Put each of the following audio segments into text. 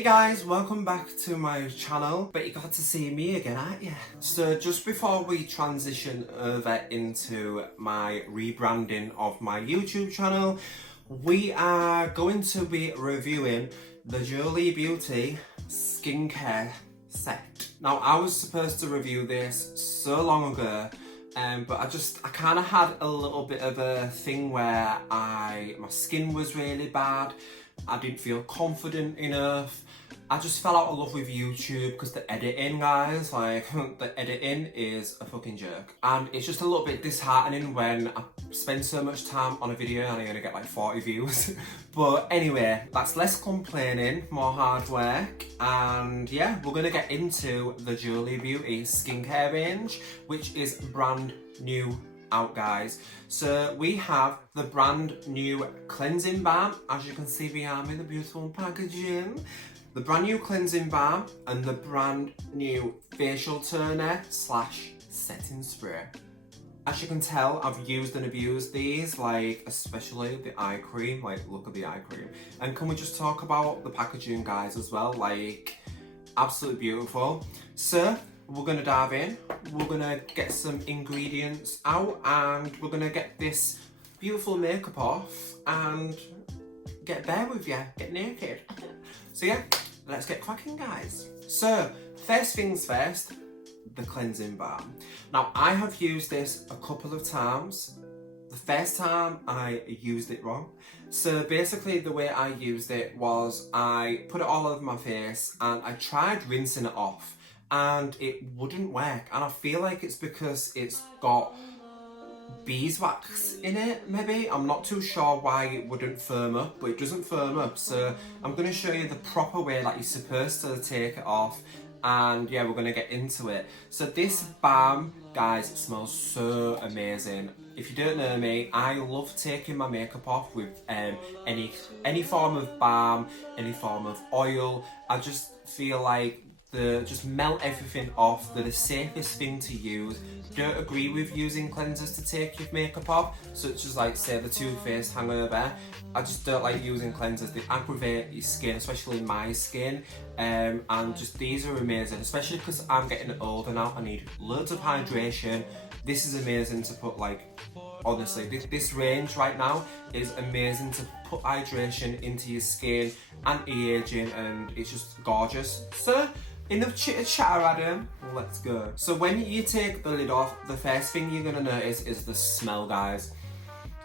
Hey guys, welcome back to my channel. But you got to see me again, aren't you? So just before we transition over into my rebranding of my YouTube channel, we are going to be reviewing the Jolie Beauty skincare set. Now I was supposed to review this so long ago, but I kind of had a little bit of a thing where my skin was really bad. I didn't feel confident enough. I just fell out of love with YouTube because the editing, guys, like the editing is a fucking joke. And it's just a little bit disheartening when I spend so much time on a video and I only get like 40 views. But anyway, that's less complaining, more hard work. And yeah, we're gonna get into the Jolie Beauty skincare range, which is brand new out, guys. So we have the brand new cleansing balm, as you can see behind me, the beautiful packaging, the brand new cleansing balm and the brand new facial toner slash setting spray. As you can tell, I've used and abused these, like especially the eye cream. Like, look at the eye cream. And can we just talk about the packaging, guys, as well? Like, absolutely beautiful. So we're gonna dive in, we're gonna get some ingredients out, and we're gonna get this beautiful makeup off and get bare with you, get naked. So yeah, let's get cracking, guys. So first things first, the cleansing balm. Now I have used this a couple of times. The first time I used it wrong. So basically the way I used it was I put it all over my face and I tried rinsing it off, and it wouldn't work, and I feel like it's because it's got beeswax in it, maybe. I'm not too sure why it wouldn't firm up, but it doesn't firm up. So I'm going to show you the proper way that you're supposed to take it off, and yeah, we're going to get into it. So this balm, guys, it smells so amazing. If you don't know me, I love taking my makeup off with any form of balm, any form of oil. I just feel like just melt everything off. They're the safest thing to use. Don't agree with using cleansers to take your makeup off, such as like say the Too Faced Hangover. I just don't like using cleansers. They aggravate your skin, especially my skin, and just these are amazing, especially because I'm getting older now. I need loads of hydration. This is amazing to put, like, honestly, this range right now is amazing to put hydration into your skin, anti-aging, and it's just gorgeous. So enough chitter chatter, Adam, let's go. So when you take the lid off, the first thing you're gonna notice is the smell, guys.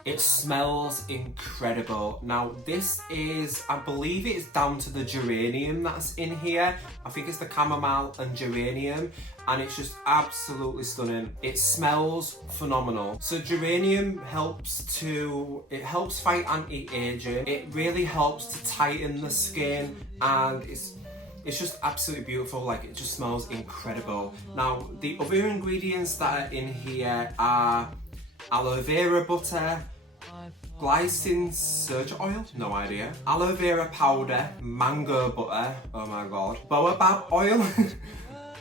It smells incredible. Now this is, I believe it is down to the geranium that's in here. I think it's the chamomile and geranium, and it's just absolutely stunning. It smells phenomenal. So geranium helps fight anti-aging. It really helps to tighten the skin, and it's just absolutely beautiful. Like, it just smells incredible. Now, the other ingredients that are in here are aloe vera butter, glycine surge oil, no idea, aloe vera powder, mango butter, oh my god, baobab oil,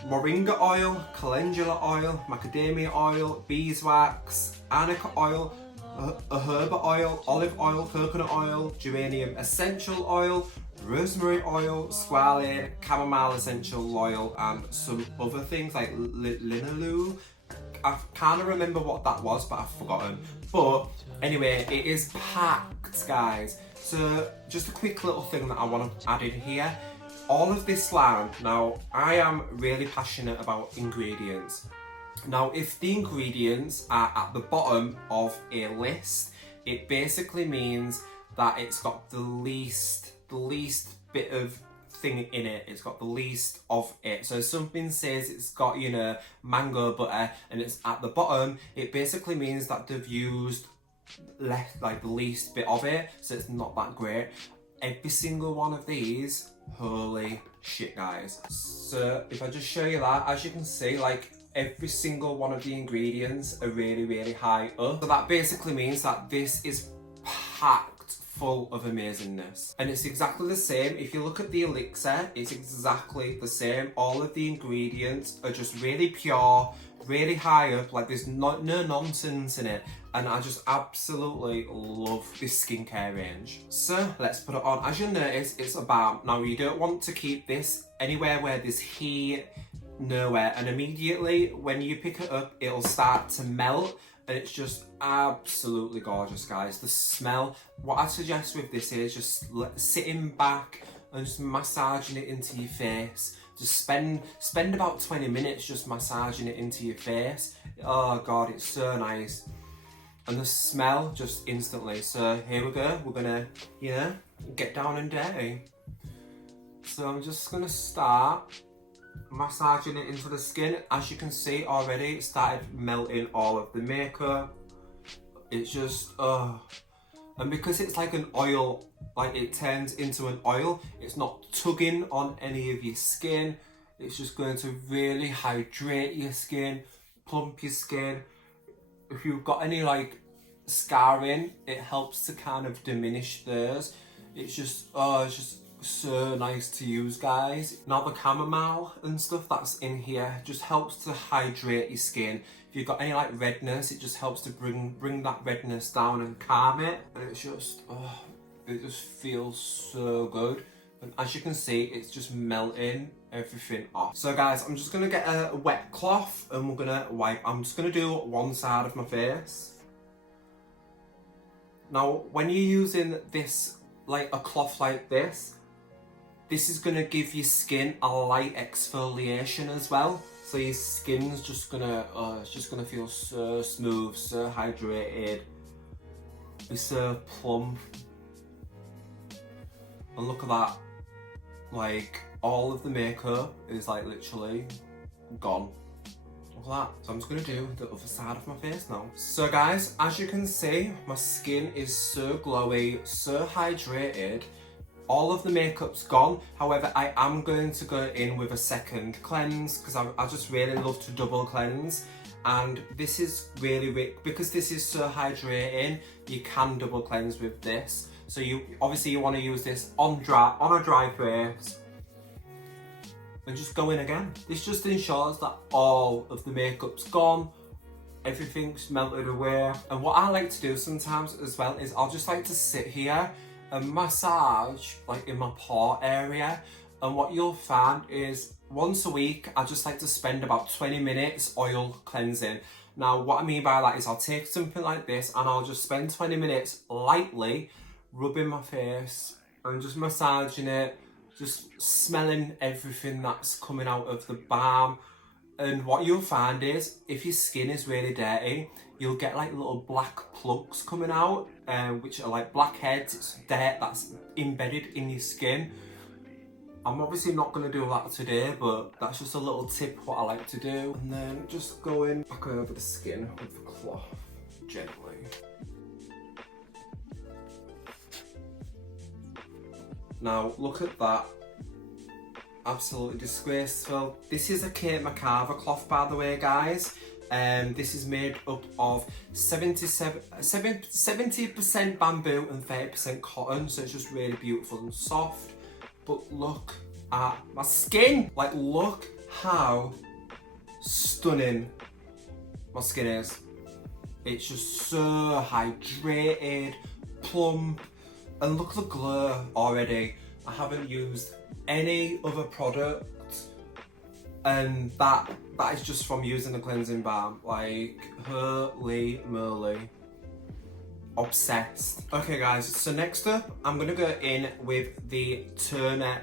moringa oil, calendula oil, macadamia oil, beeswax, arnica oil, jojoba oil, olive oil, coconut oil, geranium essential oil, rosemary oil, squalane, chamomile essential oil, and some other things like linalool. I can't remember what that was, but I've forgotten. But anyway, it is packed, guys. So just a quick little thing that I want to add in here. All of this slime, now I am really passionate about ingredients. Now if the ingredients are at the bottom of a list, it basically means that it's got the least bit of thing in it. It's got the least of it. So if something says it's got, you know, mango butter and it's at the bottom, it basically means that they've used left like the least bit of it, so it's not that great. Every single one of these, holy shit, guys. So if I just show you that, as you can see, like every single one of the ingredients are really high up. So that basically means that this is packed full of amazingness. And it's exactly the same. If you look at the elixir, it's exactly the same. All of the ingredients are just really pure, really high up, like there's no nonsense in it. And I just absolutely love this skincare range. So let's put it on. As you'll notice, it's a balm. Now you don't want to keep this anywhere where there's heat, nowhere. And immediately when you pick it up, it'll start to melt. And it's just absolutely gorgeous, guys. The smell, what I suggest with this is just sitting back and just massaging it into your face. Just spend about 20 minutes just massaging it into your face. Oh God, it's so nice. And the smell just instantly. So here we go. We're gonna, you know, get down and dirty. So I'm just gonna start massaging it into the skin. As you can see already, it started melting all of the makeup. It's just, and because it's like an oil, like it turns into an oil, it's not tugging on any of your skin. It's just going to really hydrate your skin, plump your skin. If you've got any like scarring, it helps to kind of diminish those. It's just, it's just so nice to use, guys. Now the chamomile and stuff that's in here just helps to hydrate your skin. If you've got any like redness, it just helps to bring that redness down and calm it. And it's just, it just feels so good. And as you can see, it's just melting everything off. So guys, I'm just gonna get a wet cloth and we're gonna wipe. I'm just gonna do one side of my face. Now, when you're using this, like a cloth like this is gonna give your skin a light exfoliation as well. So your skin's just gonna, it's just gonna feel so smooth, so hydrated, be so plump. And look at that, like all of the makeup is like literally gone. Look at that. So I'm just gonna do the other side of my face now. So guys, as you can see, my skin is so glowy, so hydrated. All of the makeup's gone. However, I am going to go in with a second cleanse because I just really love to double cleanse. And this is really, because this is so hydrating, you can double cleanse with this. So you want to use this on a dry face and just go in again. This just ensures that all of the makeup's gone, everything's melted away. And what I like to do sometimes as well is I'll just like to sit here and massage like in my pore area. And what you'll find is once a week, I just like to spend about 20 minutes oil cleansing. Now, what I mean by that is I'll take something like this and I'll just spend 20 minutes lightly rubbing my face and just massaging it, just smelling everything that's coming out of the balm. And what you'll find is if your skin is really dirty, you'll get like little black plugs coming out, which are like blackheads. It's dirt that's embedded in your skin. I'm obviously not going to do that today, but that's just a little tip what I like to do. And then just going back over the skin with the cloth gently. Now look at that. Absolutely disgraceful. This is a McIver cloth, by the way, guys. This is made up of 70% bamboo and 30% cotton, so it's just really beautiful and soft. But look at my skin. Like, look how stunning my skin is. It's just so hydrated, plump, and look at the glow already. I haven't used any other product, and that is just from using the cleansing balm. Like, holy moly, obsessed. Okay guys, so next up I'm gonna go in with the toner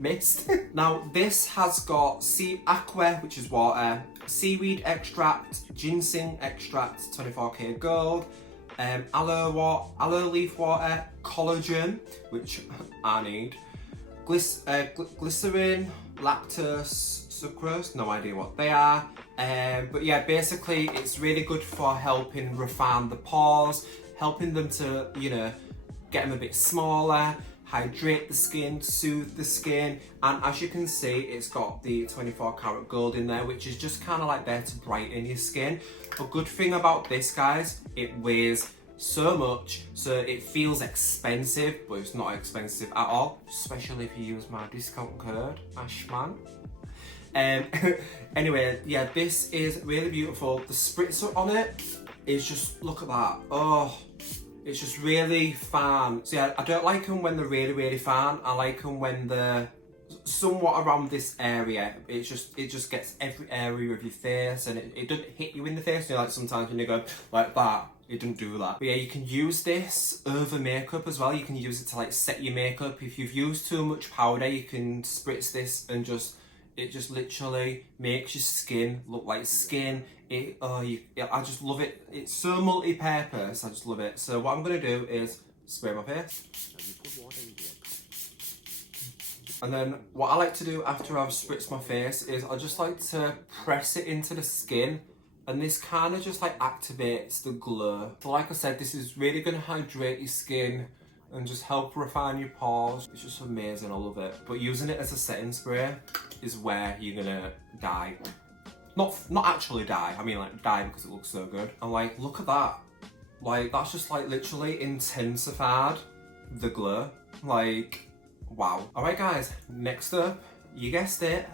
mist. Now this has got sea aqua, which is water, seaweed extract, ginseng extract, 24k gold, aloe leaf water, collagen, which I need, glycerin, lactose, sucrose, no idea what they are. But yeah, basically it's really good for helping refine the pores, helping them to, you know, get them a bit smaller, hydrate the skin, soothe the skin. And as you can see, it's got the 24 karat gold in there, which is just kind of like there to brighten your skin. A good thing about this, guys, it weighs so much, so it feels expensive, but it's not expensive at all, especially if you use my discount code, Ashman. Anyway, yeah, this is really beautiful. The spritzer on it is just, look at that. Oh, it's just really fine. So yeah, I don't like them when they're really fine. I like them when they're somewhat around this area. It just gets every area of your face, and it doesn't hit you in the face. You know, like sometimes when you go like that, it doesn't do that. But yeah, you can use this over makeup as well. You can use it to like set your makeup. If you've used too much powder, you can spritz this and it just literally makes your skin look like skin. I just love it. It's so multi-purpose. I just love it. So what I'm gonna do is spray my face. And then what I like to do after I've spritzed my face is I just like to press it into the skin, and this kind of just like activates the glow. So like I said, this is really gonna hydrate your skin and just help refine your pores. It's just amazing, I love it. But using it as a setting spray is where you're gonna die. Not actually die, I mean like die because it looks so good. And like, look at that. Like, that's just like literally intensified the glow. Like, wow. Alright guys, next up, you guessed it,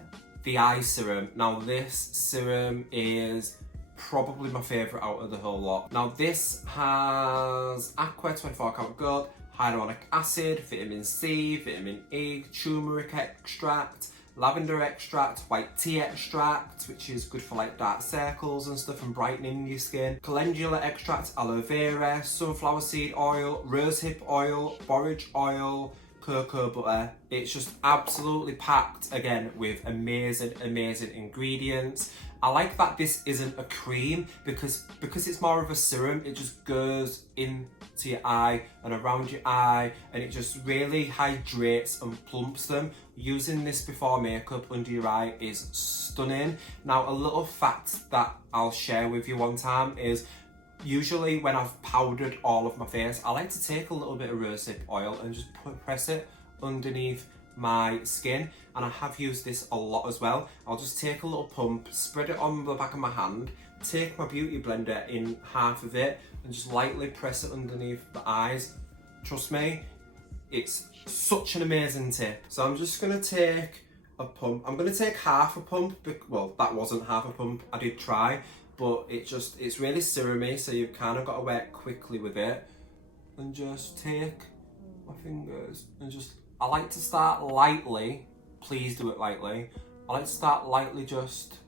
the eye serum. Now this serum is probably my favourite out of the whole lot. Now this has aqua 24 karat gold, hyaluronic acid, vitamin C, vitamin E, turmeric extract, lavender extract, white tea extract, which is good for like dark circles and stuff and brightening your skin, calendula extract, aloe vera, sunflower seed oil, rosehip oil, borage oil, cocoa butter. It's just absolutely packed again with amazing ingredients. I like that this isn't a cream because it's more of a serum. It just goes into your eye and around your eye, and it just really hydrates and plumps them. Using this before makeup under your eye is stunning. Now, a little fact that I'll share with you one time is usually when I've powdered all of my face, I like to take a little bit of rosehip oil and just press it underneath my skin, and I have used this a lot as well. I'll just take a little pump, spread it on the back of my hand, take my beauty blender in half of it and just lightly press it underneath the eyes. Trust me, it's such an amazing tip. So I'm just gonna take a pump. I'm gonna take half a pump. Well, that wasn't half a pump, I did try, but it's really serumy, so you've kind of got to work quickly with it. And just take my fingers and just, I like to start lightly, please do it lightly. I like to start lightly, just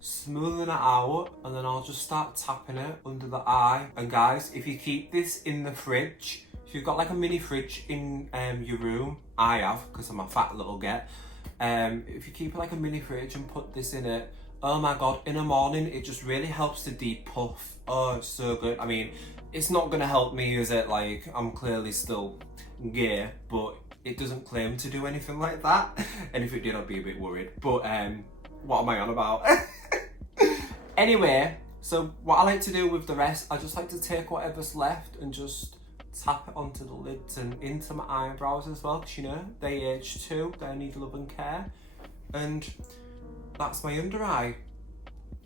smoothing it out, and then I'll just start tapping it under the eye. And guys, if you keep this in the fridge, if you've got like a mini fridge in your room, I have, because I'm a fat little get, if you keep like a mini fridge and put this in it, oh my god, in the morning it just really helps to depuff. Oh, it's so good. I mean, it's not gonna help me, is it? Like, I'm clearly still gay, but it doesn't claim to do anything like that. And if it did, I'd be a bit worried. But what am I on about? Anyway, so what I like to do with the rest, I just like to take whatever's left and just tap it onto the lids and into my eyebrows as well, because you know, they age too, they need love and care. And that's my under eye.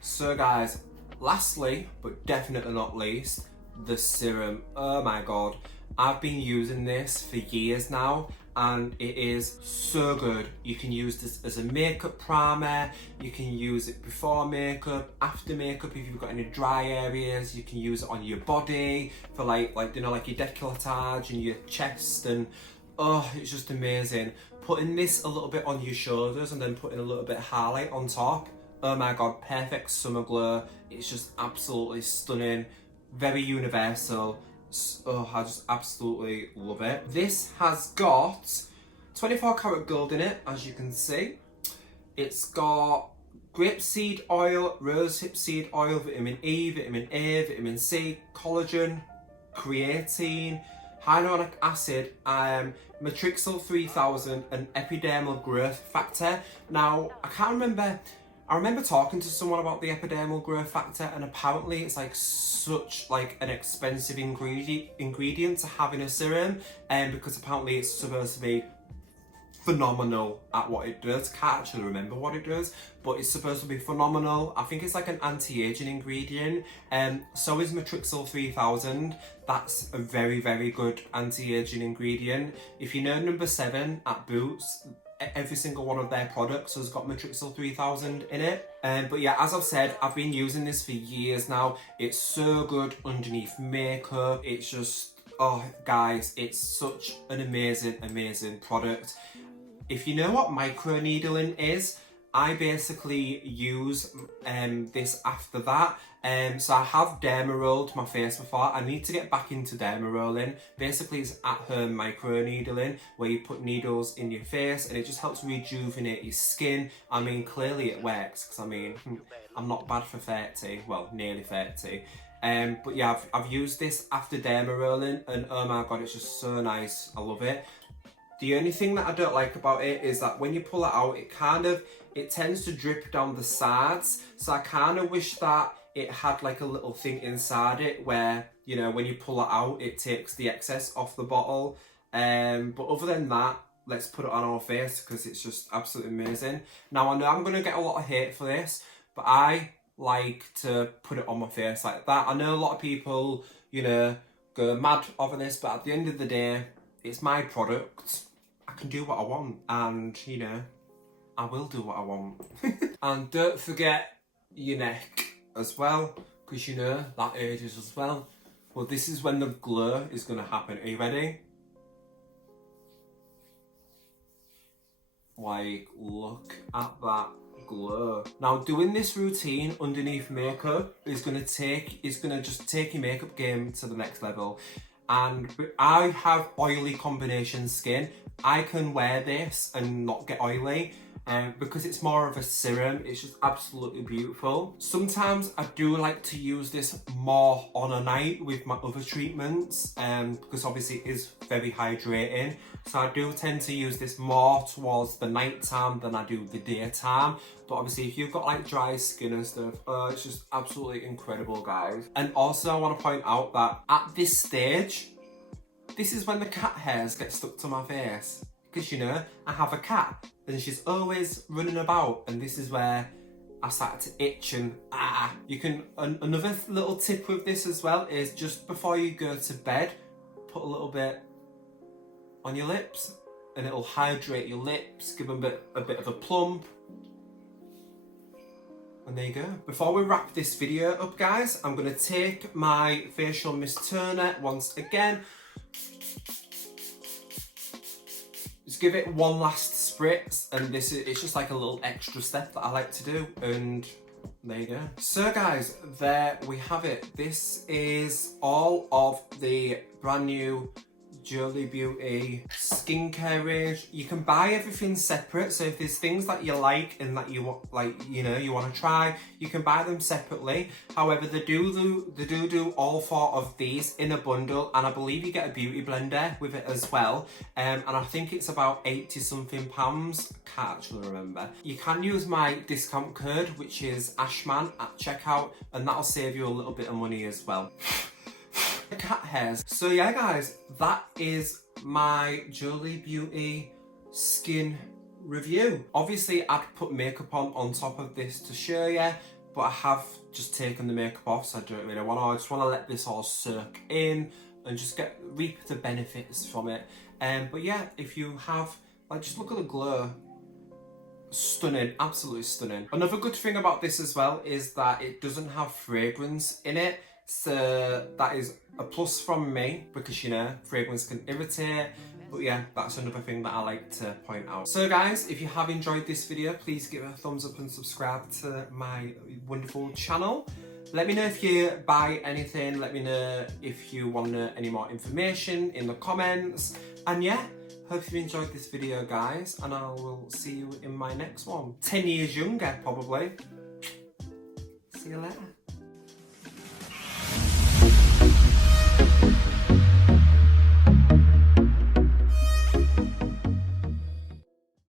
So guys, lastly, but definitely not least, the serum. Oh my god, I've been using this for years now, and it is so good. You can use this as a makeup primer, you can use it before makeup, after makeup if you've got any dry areas, you can use it on your body for like you know, like your décolletage and your chest, and oh, it's just amazing. Putting this a little bit on your shoulders and then putting a little bit of highlight on top, oh my god, perfect summer glow. It's just absolutely stunning, very universal. Oh, I just absolutely love it. This has got 24 karat gold in it, as you can see. It's got grapeseed oil, rosehip seed oil, vitamin E, vitamin A, vitamin C, collagen, creatine, hyaluronic acid, matrixyl 3000 and epidermal growth factor. Now, I remember talking to someone about the epidermal growth factor, and apparently it's like such like an expensive ingredient to have in a serum, because apparently it's supposed to be phenomenal at what it does. Can't actually remember what it does, but it's supposed to be phenomenal. I think it's like an anti-aging ingredient. So is Matrixyl 3000. That's a very, very good anti-aging ingredient. If you know number 7 at Boots, every single one of their products has got Matrixyl 3000 in it. But yeah, as I've said, I've been using this for years now. It's so good underneath makeup. It's just, oh guys, it's such an amazing product. If you know what microneedling is, I basically use this after that. So I have derma rolled my face before. I need to get back into derma rolling. Basically, it's at-home microneedling where you put needles in your face and it just helps rejuvenate your skin. I mean, clearly it works because I mean, I'm not bad for 30, well, nearly 30. But yeah, I've used this after derma rolling and oh my god, it's just so nice. I love it. The only thing that I don't like about it is that when you pull it out, it tends to drip down the sides. So I kind of wish that it had like a little thing inside it where, you know, when you pull it out, it takes the excess off the bottle. But other than that, let's put it on our face because it's just absolutely amazing. Now I know I'm going to get a lot of hate for this, but I like to put it on my face like that. I know a lot of people, you know, go mad over this, but at the end of the day, it's my product. I can do what I want and, you know, I will do what I want. And don't forget your neck as well, because you know, that ages as well. Well, this is when the glow is going to happen. Are you ready? Like, look at that glow. Now, doing this routine underneath makeup is going to just take your makeup game to the next level. And I have oily combination skin. I can wear this and not get oily. Because it's more of a serum, it's just absolutely beautiful. Sometimes I do like to use this more on a night with my other treatments, because obviously it is very hydrating. So I do tend to use this more towards the night time than I do the daytime. But obviously if you've got like dry skin and stuff, it's just absolutely incredible, guys. And also I want to point out that at this stage, this is when the cat hairs get stuck to my face. Because, you know, I have a cat and she's always running about, and this is where I start to itch and you can, another little tip with this as well is just before you go to bed, put a little bit on your lips and it'll hydrate your lips, give them a bit of a plump. And there you go. Before we wrap this video up, guys, I'm going to take my facial mist toner once again. Just give it one last spritz, and it's just like a little extra step that I like to do, and there you go. So guys, there we have it. This is all of the brand new Jolie Beauty skincare range. You can buy everything separate, so if there's things that you like and that you want, like, you know, you want to try, you can buy them separately. However, they do all 4 of these in a bundle, and I believe you get a beauty blender with it as well. And I think it's about 80 something pounds. Can't actually remember. You can use my discount code, which is Ashman at checkout, and that'll save you a little bit of money as well. Cat hairs. So yeah, guys, that is my Jolie Beauty skin review. Obviously, I'd put makeup on top of this to show you, but I have just taken the makeup off, so I don't really want to. I just want to let this all soak in and just reap the benefits from it. But yeah, if you have, like, just look at the glow. Stunning, absolutely stunning. Another good thing about this as well is that it doesn't have fragrance in it. So that is a plus from me, because, you know, fragrance can irritate. But yeah, that's another thing that I like to point out. So guys, if you have enjoyed this video, please give it a thumbs up and subscribe to my wonderful channel. Let me know if you buy anything. Let me know if you want to know any more information in the comments. And yeah, hope you enjoyed this video, guys, and I will see you in my next one. 10 years younger, probably. See you later.